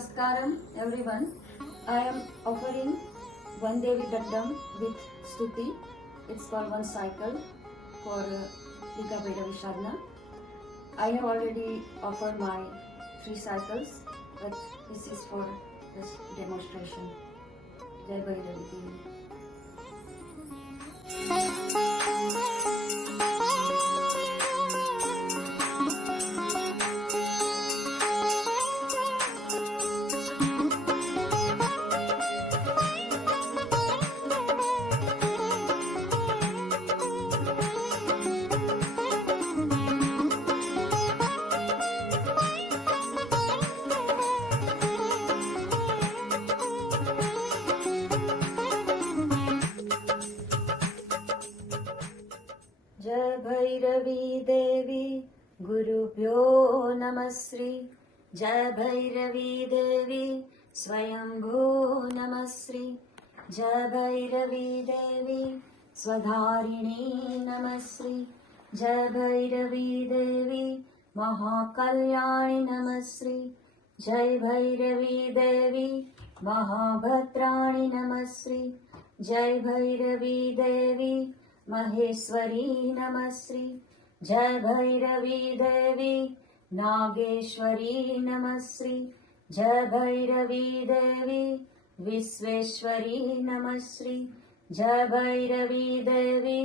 Namaskaram everyone. I am offering one Devi Daddam with Stuti. It's for one cycle for Lika Bhairavi Sadhana. I have already offered my 3 cycles, but this is for this demonstration. Jai Bhairavi Devi. जय भैरवी देवी गुरुभ्यो नमः श्री जय भैरवी देवी स्वयंभू नमः श्री जय भैरवी देवी स्वधारिणी नमः श्री जय भैरवी देवी महाकल्याणी नमः श्री जय भैरवी देवी महाभद्राणी नमः श्री जय भैरवी देवी महेश्वरी नमः श्री जय भैरवी देवी नागेश्वरी नमः श्री जय भैरवी देवी विश्वेश्वरी नमः श्री जय भैरवी देवी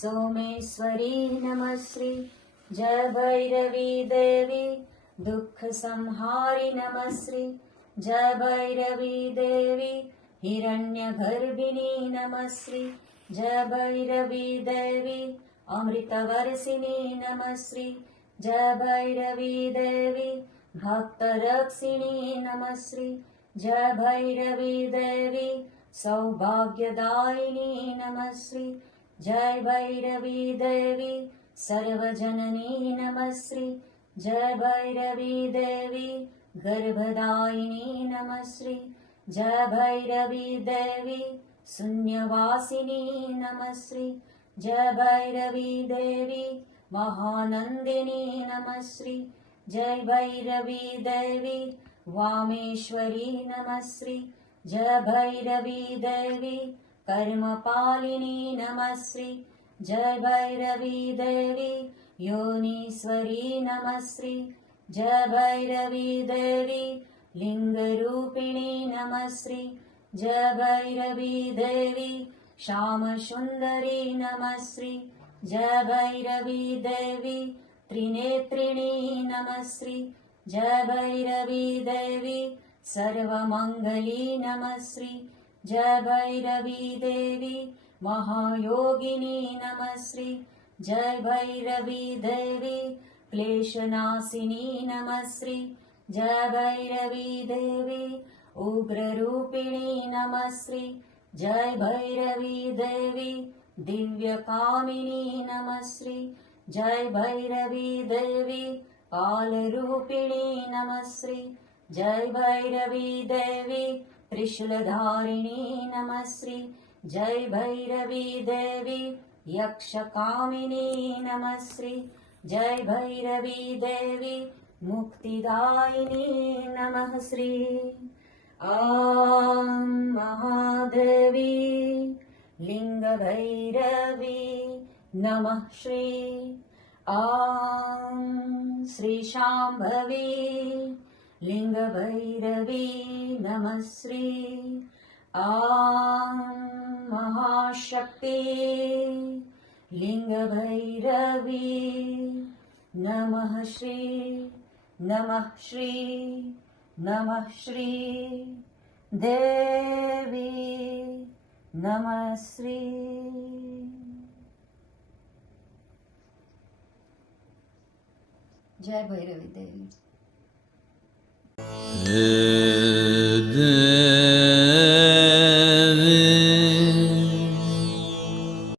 सोमेश्वरी नमः श्री जय भैरवी देवी दुख संहारी नमः श्री जय भैरवी देवी हिरण्यगर्भिणी नमः श्री जय भैरवी देवी अमृतवर्षिणी नमः श्री जय भैरवी देवी भक्तरक्षिणी नमः श्री जय भैरवी देवी सौभाग्यदायिनी नमः श्री जय भैरवी देवी सर्वजननी नमः श्री जय भैरवी देवी गर्भदायिनी नमः श्री जय भैरवी देवी शून्यवासिनी नमः श्री जय भैरवी देवी महानंदिनी नमः श्री जय भैरवी देवी वामेश्वरी नमः श्री जय भैरवी देवी कर्मपालिनी नमः श्री जय भैरवी देवी योनीश्वरी नमः श्री जय भैरवी देवी लिंगरूपिणी नमः श्री जय भैरवी देवी श्याम सुंदरी नमः श्री जय भैरवी देवी त्रिनेत्रिणी नमः श्री जय भैरवी देवी सर्वमंगली नमः श्री जय भैरवी देवी महायोगिनी नमः श्री जय भैरवी देवी क्लेशनाशिनी नमः श्री जय भैरवी देवी उग्ररूपिणी नमः श्री जय भैरवी देवी दिव्यकामिनी नमः श्री जय भैरवी देवी कालरूपिणी नमः श्री जय भैरवी देवी त्रिशूलधारिणी नमः श्री जय भैरवी देवी यक्षकामिनी नमः श्री जय भैरवी देवी मुक्तिदायिनी नमः श्री ॐ महादेवी लिंगभैरवी नमः श्री ॐ श्रीशाम्भवी लिंगभैरवी नमः श्री ॐ महाशक्ति लिंगभैरवी नमः श्री नमः श्री नमः श्री देवी नमः श्री जय भैरवी देवी।